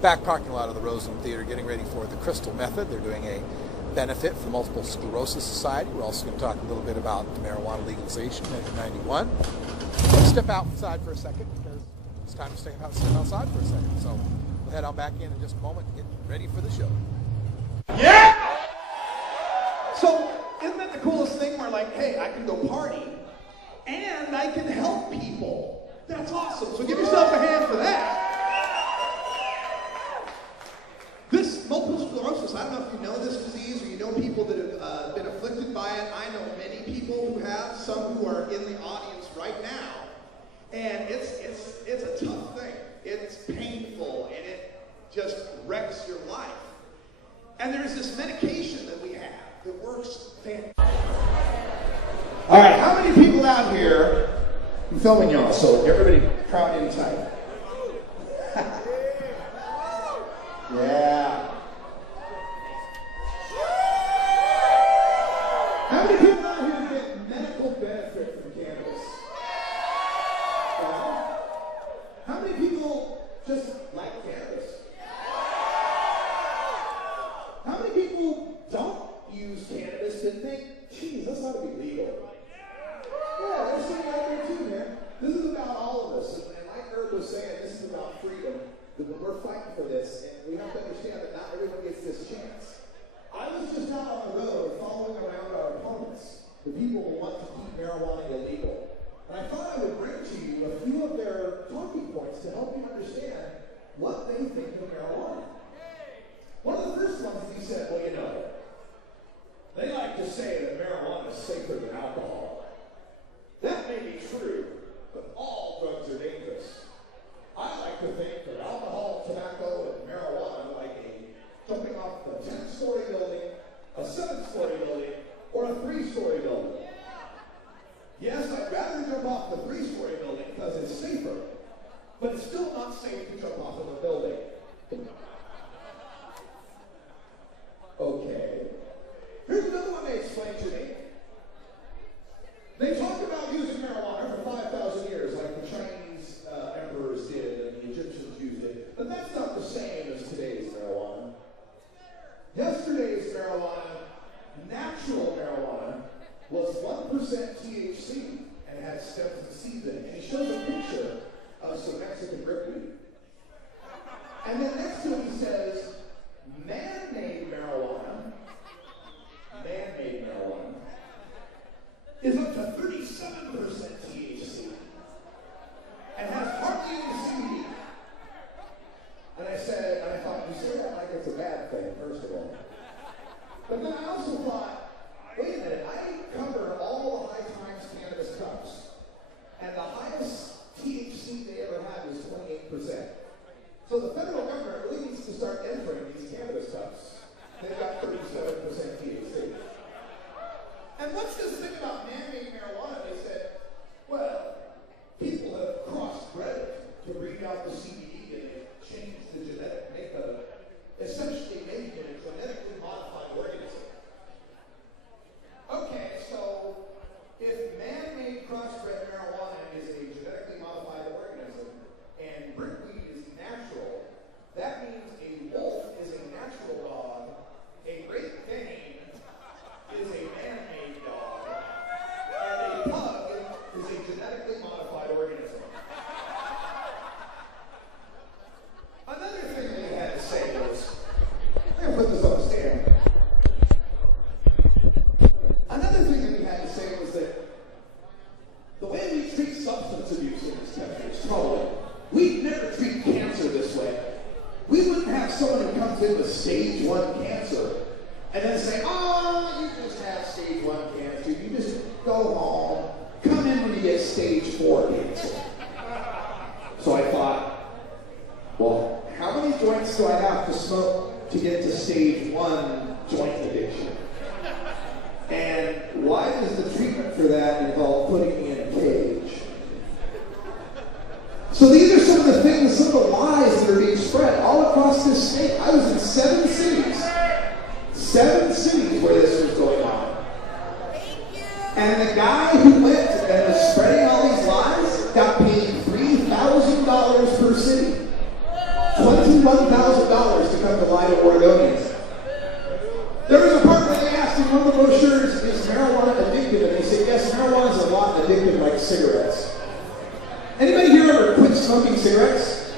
Back parking lot of the Roseland Theater, getting ready for the Crystal Method. They're doing a benefit for the Multiple Sclerosis Society. We're also going to talk a little bit about marijuana legalization in 1991. Let's step outside for a second because it's time to step outside for a second. So we'll head on back in just a moment and get ready for the show. Yeah! So isn't that the coolest thing where like, hey, I can go party and I can help people. That's awesome. So give yourself a hand for that. This multiple sclerosis, I don't know if you know this disease or you know people that have been afflicted by it. I know many people who have, some who are in the audience right now. And it's a tough thing. It's painful and it just wrecks your life. And there's this medication that we have that works fantastic. All right, how many people out here, I'm filming y'all, so everybody crowd in tight. Yeah. How many people out here get medical benefit from cannabis? How many people just like cannabis? How many people don't use cannabis and think, geez, that's not to be legal? Yeah, there's something out there too, man. This is about all of us. And like Urb was saying, this is about freedom. We're fighting for this, and we have to understand that not everyone gets this chance. I was just out on the road following around our opponents, the people who want to keep marijuana illegal. And I thought I would bring to you a few of their talking points to help you understand what they think of marijuana. One of the first ones he said, well, you know, they like to say that marijuana is safer than alcohol. That may be true, but all drugs are dangerous. I like to think that alcohol, tobacco, and marijuana are like jumping off a 10-story building, a 7-story building, or a 3-story building. Yes, I'd rather jump off the 3-story building because it's safer, but it's still not safe to jump off of a building. Okay. Here's another one they explained to me. They talk about using marijuana for 5,000 years, like the Chinese emperors did and the Egyptians used it. But that's not the same as today's marijuana. Yesterday's marijuana, natural marijuana, was 1% THC and had stems and seeds in it. And he shows a picture of some Mexican brickweed. And then next to it he says, man-made marijuana is up to 37% THC and has hardly any CBD. And I thought, you say that like it's a bad thing, first of all. But then I also thought, wait a minute, I cover all the High Times cannabis cups, and the highest THC they ever had was 28%. So the federal government really needs to start entering these cannabis cups. They've got 37% THC. And what's this thing about man-made marijuana? They said, well, people have crossbred it to bring out the CBD and they've changed the genetic makeup, essentially making it a genetically modified organism. Okay, so if man-made crossbred marijuana is a genetically modified organism and brickweed is natural, that means a wolf is a natural dog, a Great Dane is a man-made dog, and a pug is a genetically modified organism. Another thing that he had to say was, I'm going to put this on the stand. Another thing that he had to say was that the way we treat substance abuse in this country is troubling. We'd never treat cancer this way. We wouldn't have someone who comes in with stage 1 cancer and then say, oh, you just have stage 1 cancer. You just go home. Come in when you get stage 4 cancer. So I thought, well, how many joints do I have to smoke to get to stage 1 joint addiction? And why does the treatment for that involve putting me in a cage? So these are some of the things, some of the lies that are being spread all across this state. I was in 7 cities. 7 cities where this was going on. And the guy who went and was spreading all these lies got paid $3,000 per city. $12 $21,000 to come to light of Oregonians. There was a part where they asked in one of the brochures, is marijuana addictive? And they said, yes, marijuana is a lot addictive like cigarettes. Anybody here ever quit smoking cigarettes?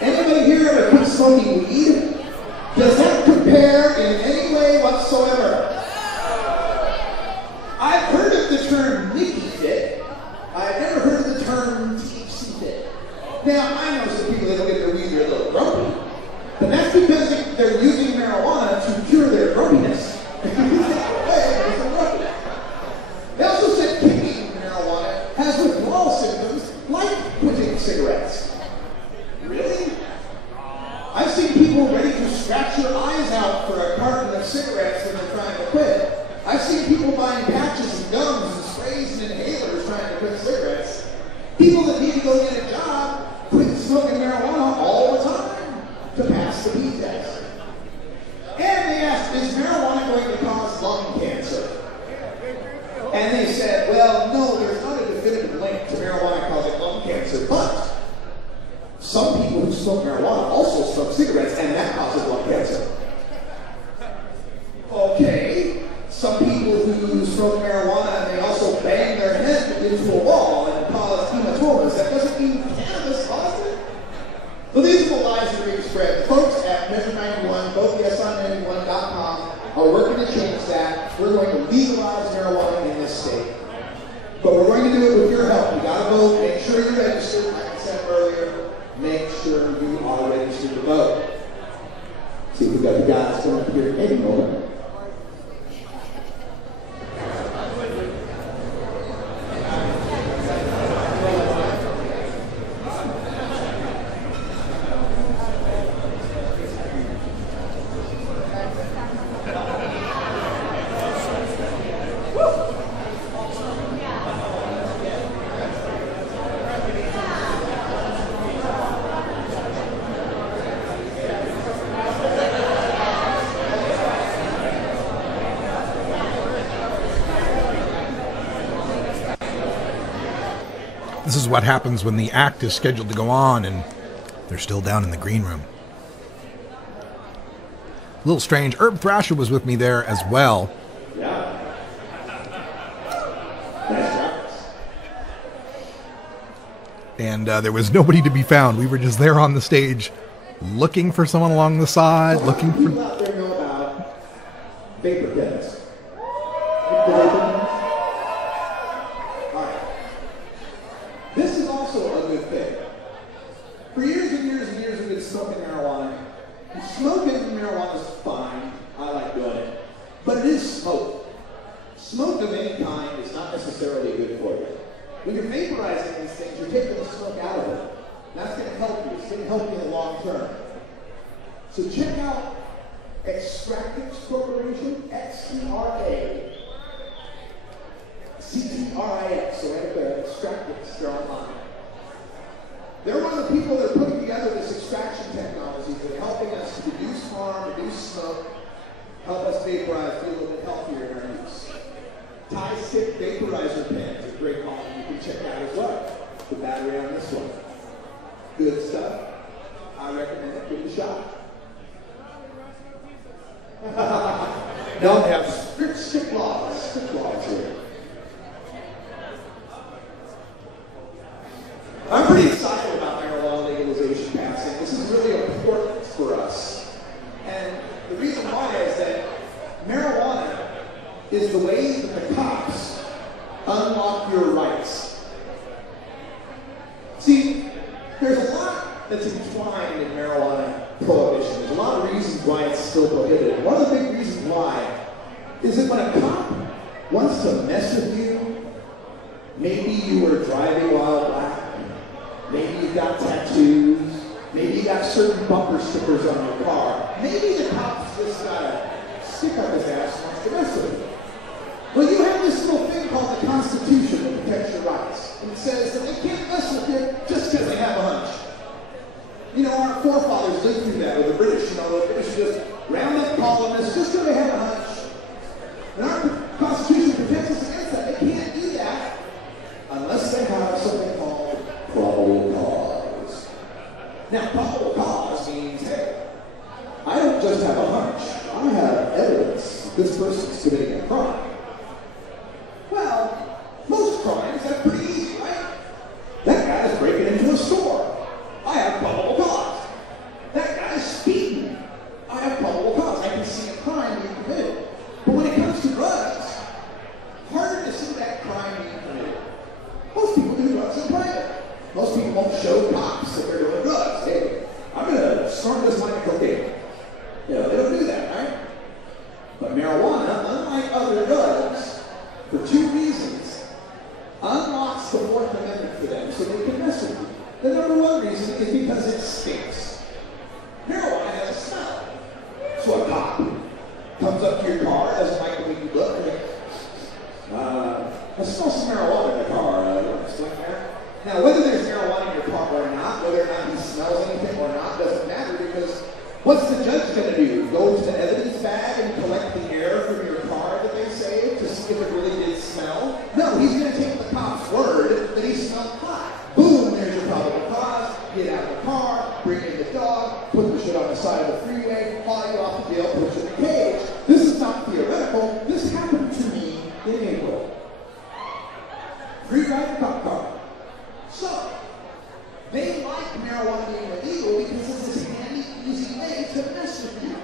Anybody here ever quit smoking weed? Does that compare in any way whatsoever? I've heard of the term Nicky Fit. I've never heard of the term THC Fit. Now, I know some people that don't get their weed, they're a little grumpy. But that's because they're using marijuana to cure their grumpiness. They also said kicking marijuana has withdrawal symptoms like quitting cigarettes. Really? I've seen people ready to scratch your eyes out for a carton of cigarettes when they're trying to quit. I've seen people buying patches and gums and sprays and inhalers trying to quit cigarettes. People that need to go get a job quit smoking marijuana all the time to pass the P test. And they asked, is marijuana going to cause lung cancer? And they said, well, no, there's not a definitive link to marijuana causing lung cancer, but some people who smoke marijuana also smoke cigarettes, and that causes lung cancer. Okay, some people who smoke marijuana and they also bang their head into a wall and cause hematomas. That doesn't mean cannabis causes it. Well, these are the lies that are being spread. The folks at Measure 91, both yesOn91.com, are working to change that. We're going to legalize marijuana in this state. But we're going to do it with your help. You got to vote. Make sure you're registered. Like I said earlier, make sure you are registered to vote. See, we've got the guys going up here any moment. This is what happens when the act is scheduled to go on and they're still down in the green room. A little strange. Urb Thrasher was with me there as well. Yeah. And there was nobody to be found. We were just there on the stage looking for someone along the side, looking for... People out there know about vapor pens. This is also a good thing. For years and years and years we've been smoking marijuana. And smoking marijuana is fine. I like doing it. But it is smoke. Smoke of any kind is not necessarily good for you. When you're vaporizing these things, you're taking the smoke out of it. That's going to help you. It's going to help you in the long term. So check out Extractics Corporation, XTRA. CTRIX, so right up there, Extractics, they're online. They're one of the people that are putting together this extraction technology that are helping us to reduce harm, reduce smoke, help us vaporize, be a little bit healthier in our use. Tie-stick vaporizer pen is a great model you can check out as well. The battery on this one. Good stuff. I recommend it. Give it a shot. Now we have strict laws here. I'm pretty excited about marijuana legalization passing. This is really important for us. And the reason why is that marijuana is the way that the cops unlock your rights. See, there's a lot that's entwined in marijuana prohibition. There's a lot of reasons why it's still prohibited. One of the big reasons why is that when a cop wants to mess with you, maybe you were driving while black, maybe you got tattoos, maybe you got certain bumper stickers on your car, maybe the cop's just got a stick up his ass and wants to mess with you. Well, you have this little thing called the Constitution that protects your rights. And it says that they can't mess with you just because they have a hunch. You know, our forefathers lived through that with the British. You know, the British just round up colonists just because they have a hunch. And our Constitution protects us against that. They can't do that unless they have something called probable cause. Now, probable cause means this person's committing a crime. Well, most crimes are pretty easy, right? That guy's breaking into a store. I have probable cause. That guy's speeding. I have probable cause. I can see a crime being committed. But when it comes to drugs, harder to see that crime being committed. Most people do drugs in private. Most people won't show cops that they're doing drugs. Hey, I'm going to snort this line of cocaine. You know, they don't do that, right? But marijuana, unlike other drugs, for two reasons, unlocks the Fourth Amendment for them so they can mess with you. The number one reason is because it stinks. Marijuana has a smell. So a cop comes up to your car, doesn't like the way you look, and I smell some marijuana in the car. You want to swing there? Now, whether there's marijuana in your car or not, whether or not he smells anything or not, doesn't matter, because what's the judge going to do? Go to the evidence bag and collect the air from your car that they saved to see if it really did smell? No, he's going to take the cop's word that he smelled hot. Boom, there's your probable cause. Get out of the car, bring in the dog, put the shit on the side of the freeway, haul you off to jail, put you in a cage. This is not theoretical. This happened to me in April. Free ride cop car. So, they like marijuana being illegal because it's this handy, easy way to mess with you.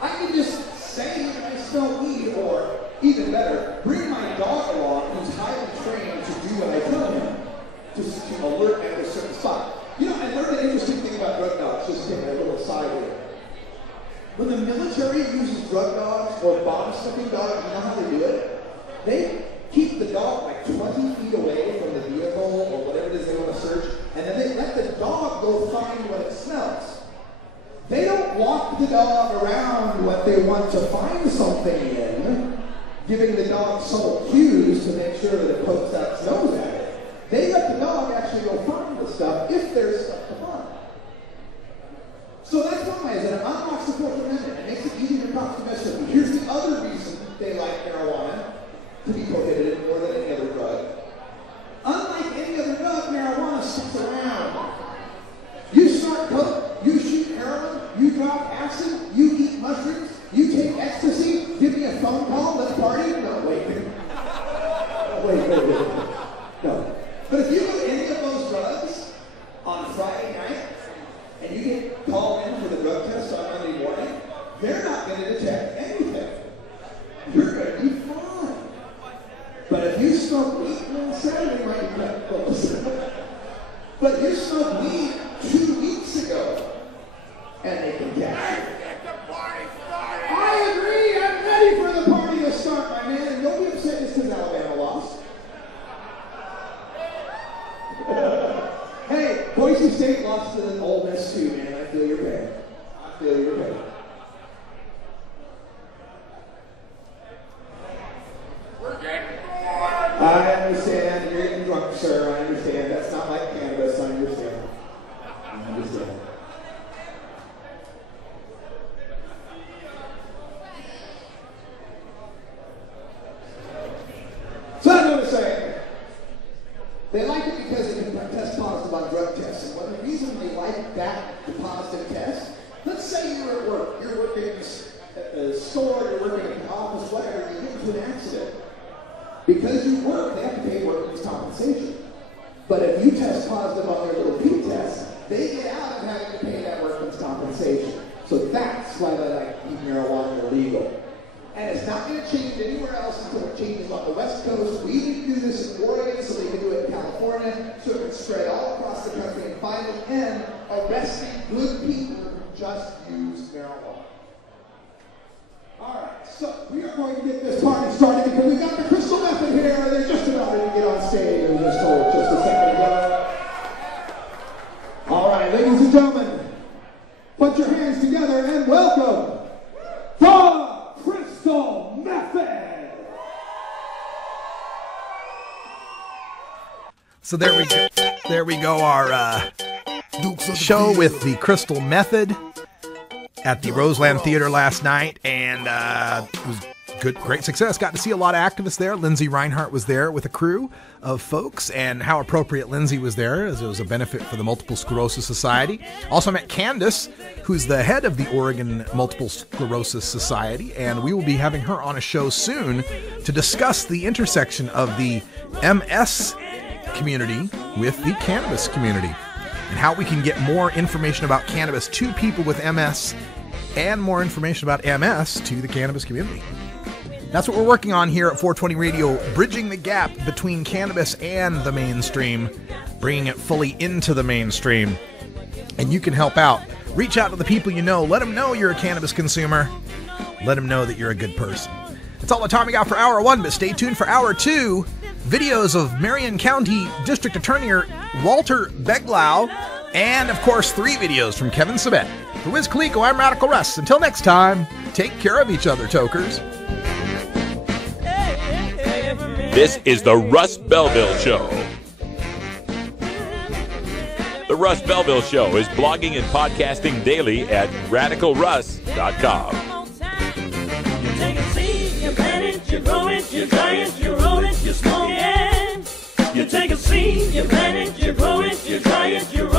I can just say that I smell weed, or even better, bring my dog along who's highly trained to do what I tell him, to alert at a certain spot. You know, I learned an interesting thing about drug dogs, just taking a little side here. When the military uses drug dogs or bomb-sniffing dogs, you know how they do it? They keep the dog like 20 feet away from the vehicle or whatever it is they want to search, and then they let the dog go find what it smells. They don't walk the dog around what they want to find something in, giving the dog subtle cues to make sure that it pokes out its nose at it. They let the dog actually go find the stuff if there's stuff to find. So that's one way, is that it unlocks the Fourth Amendment. It makes it easy for cops to mess with you. Here's the other reason they like marijuana to be prohibited more than any other drug. Unlike any other drug, marijuana sticks around. You snort coke, you shoot heroin, you drop acid, you eat mushrooms, you take ecstasy, give me a phone call, let's party. No, wait. Wait. No. But if you do any of those drugs on Friday night, and you get called in for the drug test on Monday morning, they're not going to detect anything. You're going to be fine. But if you smoke weed, well, Saturday might be kind of close. But you smoked weed 2 weeks ago, and they can catch you. I agree. I'm ready for the party to start, my man. And don't be upset just because Alabama lost. Hey, Boise State lost to Ole Miss too, man. I feel your pain. I feel your pain. We're getting I understand. You're getting drunk, sir. I understand. That's not like cannabis. I understand. I understand. So I'm going to say, they like it because they can test positive on drug tests. And the reason they like that positive test, let's say you're at work. You're working at the store, you're working at the office, whatever, you get into an accident. Because you work, they have to pay workers' compensation. But if you test positive on their little pee test, they get out of having to pay that workers' compensation. So that's why they like keep marijuana illegal. And it's not going to change anywhere else until it changes on the West Coast. We need to do this in Oregon so they can do it in California, so it can spread all across the country and finally end arresting good people who just use marijuana. All right, so we are going to get this party started because we got the Crystal Method here. They're just about ready to get on stage. I was just told just a second ago. All right, ladies and gentlemen, put your hands together and welcome the Crystal Method. So there we go, our show with the Crystal Method at the Roseland Theater last night, and it was great success. Got to see a lot of activists there. Lindsay Reinhardt was there with a crew of folks, and how appropriate Lindsay was there, as it was a benefit for the Multiple Sclerosis Society. Also met Candace, who's the head of the Oregon Multiple Sclerosis Society, and we will be having her on a show soon to discuss the intersection of the MS community with the cannabis community, and how we can get more information about cannabis to people with MS and more information about MS to the cannabis community. That's what we're working on here at 420 Radio, bridging the gap between cannabis and the mainstream, bringing it fully into the mainstream. And you can help out. Reach out to the people you know. Let them know you're a cannabis consumer. Let them know that you're a good person. That's all the time we got for Hour 1, but stay tuned for Hour 2. Videos of Marion County District Attorney Walter Beglau, and, of course, 3 videos from Kevin Sabet. For Wiz Khalico, I'm Radical Russ. Until next time, take care of each other, tokers. This is the Russ Belville Show. The Russ Belville Show is blogging and podcasting daily at radicalruss.com. You take a seed, you plant it, you grow it, you dry it, you roll it, you smoke it. You take a seed, you plant it, you grow it, you dry it, you roll it.